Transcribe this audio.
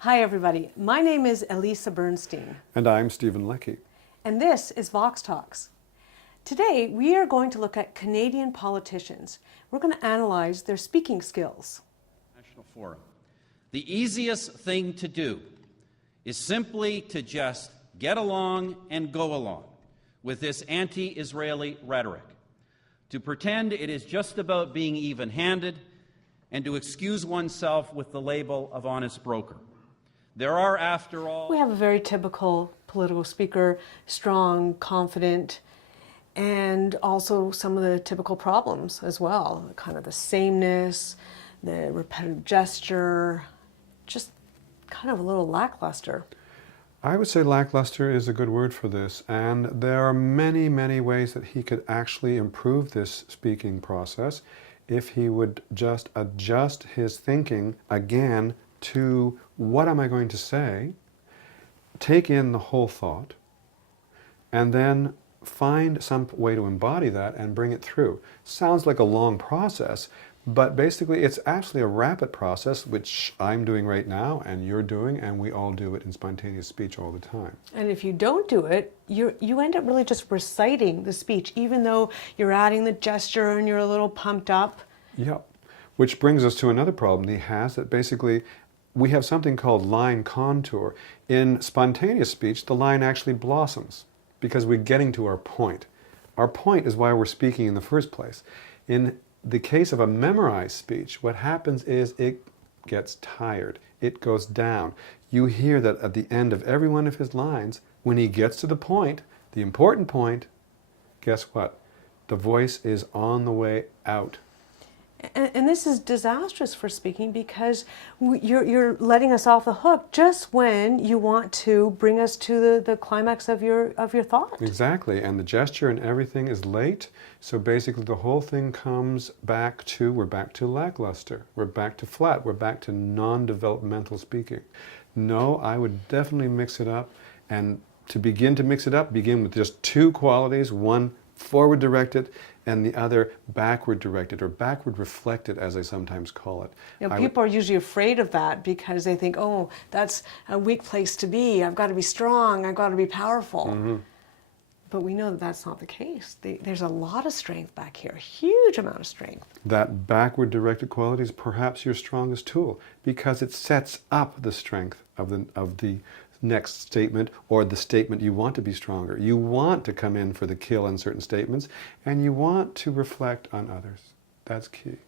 Hi everybody, my name is Elissa Bernstein. And I'm Stephen Lecky. And this is Vox Talks. Today we are going to look at Canadian politicians. We're going to analyze their speaking skills. National Forum. The easiest thing to do is simply to just get along and go along with this anti-Israeli rhetoric, to pretend it is just about being even-handed, and to excuse oneself with the label of honest broker. There are, after all... We have a very typical political speaker, strong, confident, and also some of the typical problems as well. Kind of the sameness, the repetitive gesture, just kind of a little lackluster. I would say lackluster is a good word for this, and there are many, many ways that he could actually improve this speaking process if he would just adjust his thinking again to what am I going to say, take in the whole thought, and then find some way to embody that and bring it through. Sounds like a long process, but basically it's actually a rapid process, which I'm doing right now and you're doing, and we all do it in spontaneous speech all the time. And if you don't do it, you end up really just reciting the speech, even though you're adding the gesture and you're a little pumped up. Yep. Which brings us to another problem he has, that basically we have something called line contour. In spontaneous speech, the line actually blossoms because we're getting to our point. Our point is why we're speaking in the first place. In the case of a memorized speech, what happens is it gets tired. It goes down. You hear that at the end of every one of his lines, when he gets to the point, the important point, guess what? The voice is on the way out. And this is disastrous for speaking because you're letting us off the hook just when you want to bring us to the climax of your thought. Exactly, and the gesture and everything is late, so basically the whole thing comes back to, we're back to lackluster, we're back to flat, we're back to non-developmental speaking. No, I would definitely mix it up, and to begin to mix it up, begin with just two qualities, one forward directed and the other backward directed, or backward reflected, as I sometimes call it. You know, people are usually afraid of that because they think, oh, that's a weak place to be. I've got to be strong. I've got to be powerful. Mm-hmm. But we know that that's not the case. There's a lot of strength back here, a huge amount of strength. That backward directed quality is perhaps your strongest tool because it sets up the strength of the next statement, or the statement you want to be stronger. You want to come in for the kill in certain statements, and you want to reflect on others. That's key.